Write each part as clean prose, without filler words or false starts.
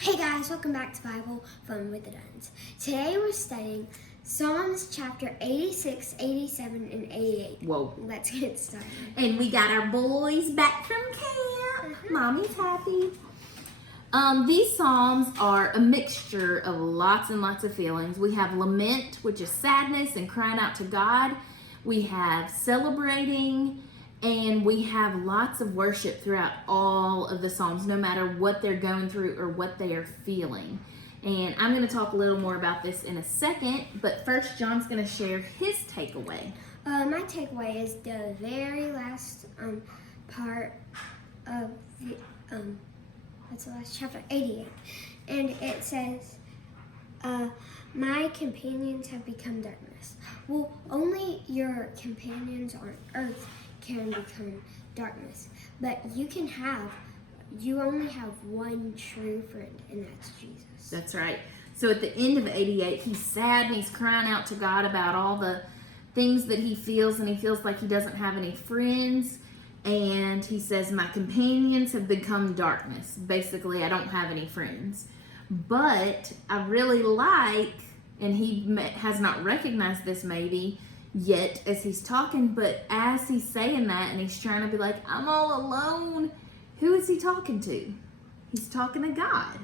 Hey guys, welcome back to Bible Fun with the Dunns. Today we're studying Psalms chapter 86, 87, and 88. Whoa. Let's get started. And we got our boys back from camp. Mommy's happy. These psalms are a mixture of lots and lots of feelings. We have lament, which is sadness and crying out to God. We have celebrating, and we have lots of worship throughout all of the psalms, no matter what they're going through or what they are feeling. And I'm going to talk a little more about this in a second, but first John's going to share his takeaway. My takeaway is the very last part of the that's the last chapter, 88, and it says, "My companions have become darkness." Well, only your companions on earth can become darkness, but you only have one true friend, and that's Jesus. That's right. So at the end of 88, he's sad and he's crying out to God about all the things that he feels, and he feels like he doesn't have any friends. And he says, my companions have become darkness. Basically, I don't have any friends. But I really like, and he has not recognized this maybe yet as he's talking, but as he's saying that and he's trying to be like, I'm all alone, who is he talking to? He's talking to God.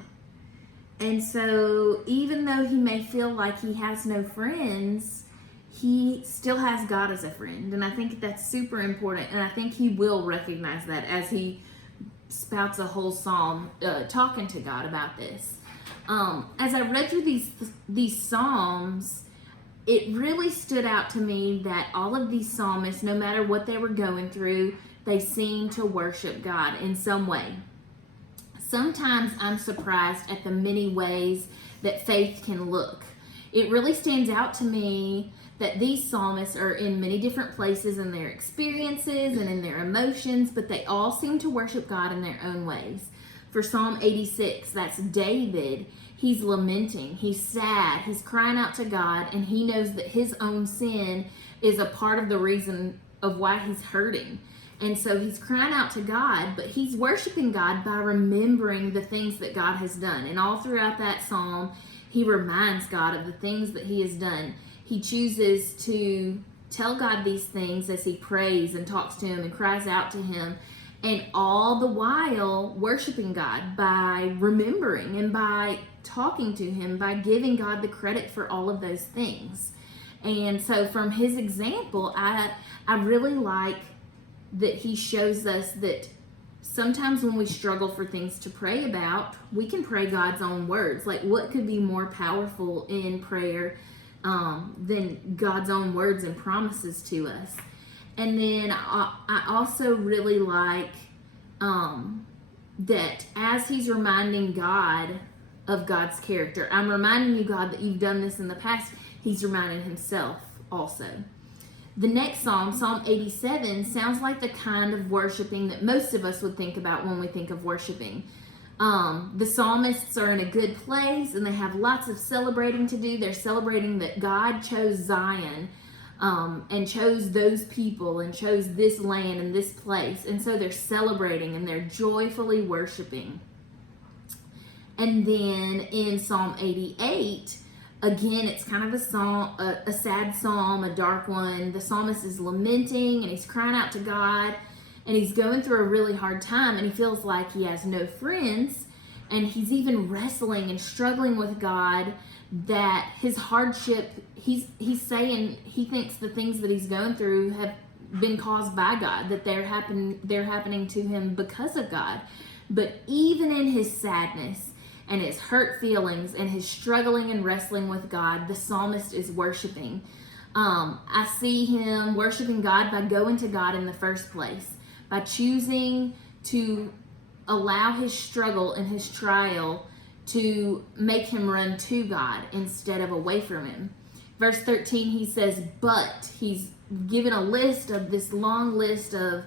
And so even though he may feel like he has no friends, he still has God as a friend. And I think that's super important. And I think he will recognize that as he spouts a whole psalm talking to God about this. As I read through these psalms, it really stood out to me that all of these psalmists, no matter what they were going through, they seemed to worship God in some way. Sometimes I'm surprised at the many ways that faith can look. It really stands out to me that these psalmists are in many different places in their experiences and in their emotions, but they all seem to worship God in their own ways. For Psalm 86, that's David. He's lamenting, he's sad, he's crying out to God, and he knows that his own sin is a part of the reason of why he's hurting. And so he's crying out to God, but he's worshiping God by remembering the things that God has done. And all throughout that psalm, he reminds God of the things that he has done. He chooses to tell God these things as he prays and talks to him and cries out to him, and all the while worshiping God by remembering and by talking to him, by giving God the credit for all of those things. And so from his example, I really like that he shows us that sometimes when we struggle for things to pray about, we can pray God's own words. Like, what could be more powerful in prayer than God's own words and promises to us? And then I also really like that as he's reminding God of God's character, I'm reminding you, God, that you've done this in the past. He's reminding himself also. The next psalm, Psalm 87, sounds like the kind of worshiping that most of us would think about when we think of worshiping. The psalmists are in a good place and they have lots of celebrating to do. They're celebrating that God chose Zion and chose those people and chose this land and this place. And so they're celebrating and they're joyfully worshiping. And then in Psalm 88, again, it's kind of a sad psalm, a dark one. The psalmist is lamenting and he's crying out to God, and he's going through a really hard time, and he feels like he has no friends, and he's even wrestling and struggling with God, that his hardship, he's saying he thinks the things that he's going through have been caused by God, that they're happening to him because of God. But even in his sadness and his hurt feelings and his struggling and wrestling with God, the psalmist is worshiping. I see him worshiping God by going to God in the first place, by choosing to allow his struggle and his trial to make him run to God instead of away from him. Verse 13, he says, but he's given a list of this long list of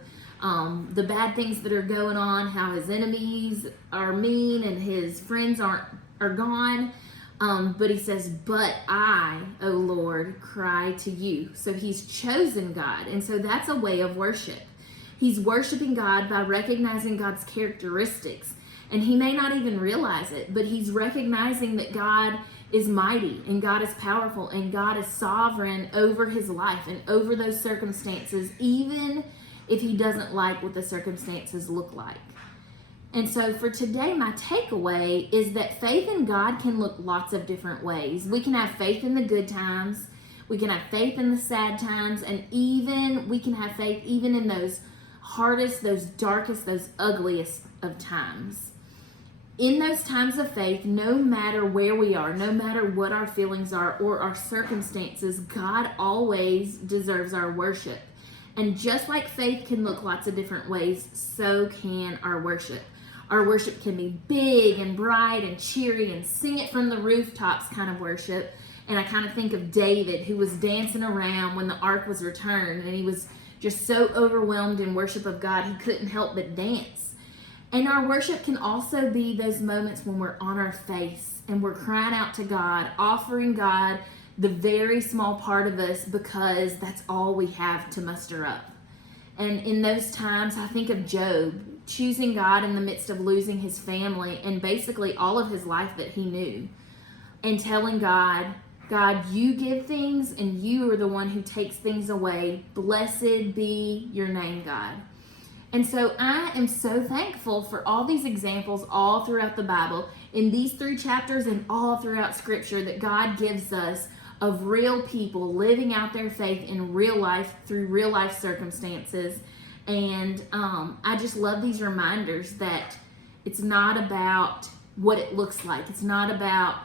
the bad things that are going on, how his enemies are mean and his friends are gone. But he says, but I, O Lord, cry to you. So he's chosen God. And so that's a way of worship. He's worshiping God by recognizing God's characteristics And he may not even realize it, but he's recognizing that God is mighty and God is powerful and God is sovereign over his life and over those circumstances, even if he doesn't like what the circumstances look like. And so for today, my takeaway is that faith in God can look lots of different ways. We can have faith in the good times, we can have faith in the sad times, and even we can have faith even in those hardest, those darkest, those ugliest of times. In those times of faith, no matter where we are, no matter what our feelings are or our circumstances, God always deserves our worship. And just like faith can look lots of different ways, so can our worship. Our worship can be big and bright and cheery and sing it from the rooftops kind of worship. And I kind of think of David, who was dancing around when the ark was returned, and he was just so overwhelmed in worship of God, he couldn't help but dance. And our worship can also be those moments when we're on our face and we're crying out to God, offering God the very small part of us because that's all we have to muster up. And in those times, I think of Job choosing God in the midst of losing his family and basically all of his life that he knew, and telling God, God, you give things and you are the one who takes things away. Blessed be your name, God. And so I am so thankful for all these examples all throughout the Bible, in these 3 chapters and all throughout Scripture, that God gives us of real people living out their faith in real life through real life circumstances. And I just love these reminders that it's not about what it looks like. It's not about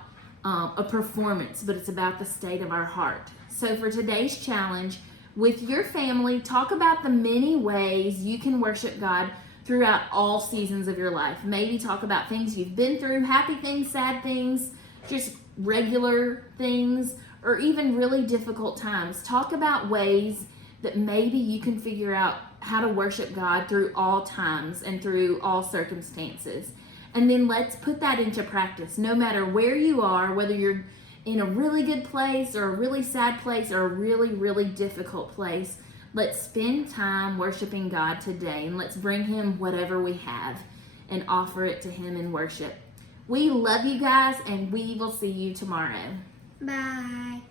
a performance, but it's about the state of our heart. So for today's challenge, with your family, talk about the many ways you can worship God throughout all seasons of your life. Maybe talk about things you've been through, happy things, sad things, just regular things, or even really difficult times. Talk about ways that maybe you can figure out how to worship God through all times and through all circumstances. And then let's put that into practice. No matter where you are, whether you're in a really good place or a really sad place or a really, really difficult place, let's spend time worshiping God today, and let's bring him whatever we have and offer it to him in worship. We love you guys, and we will see you tomorrow. Bye.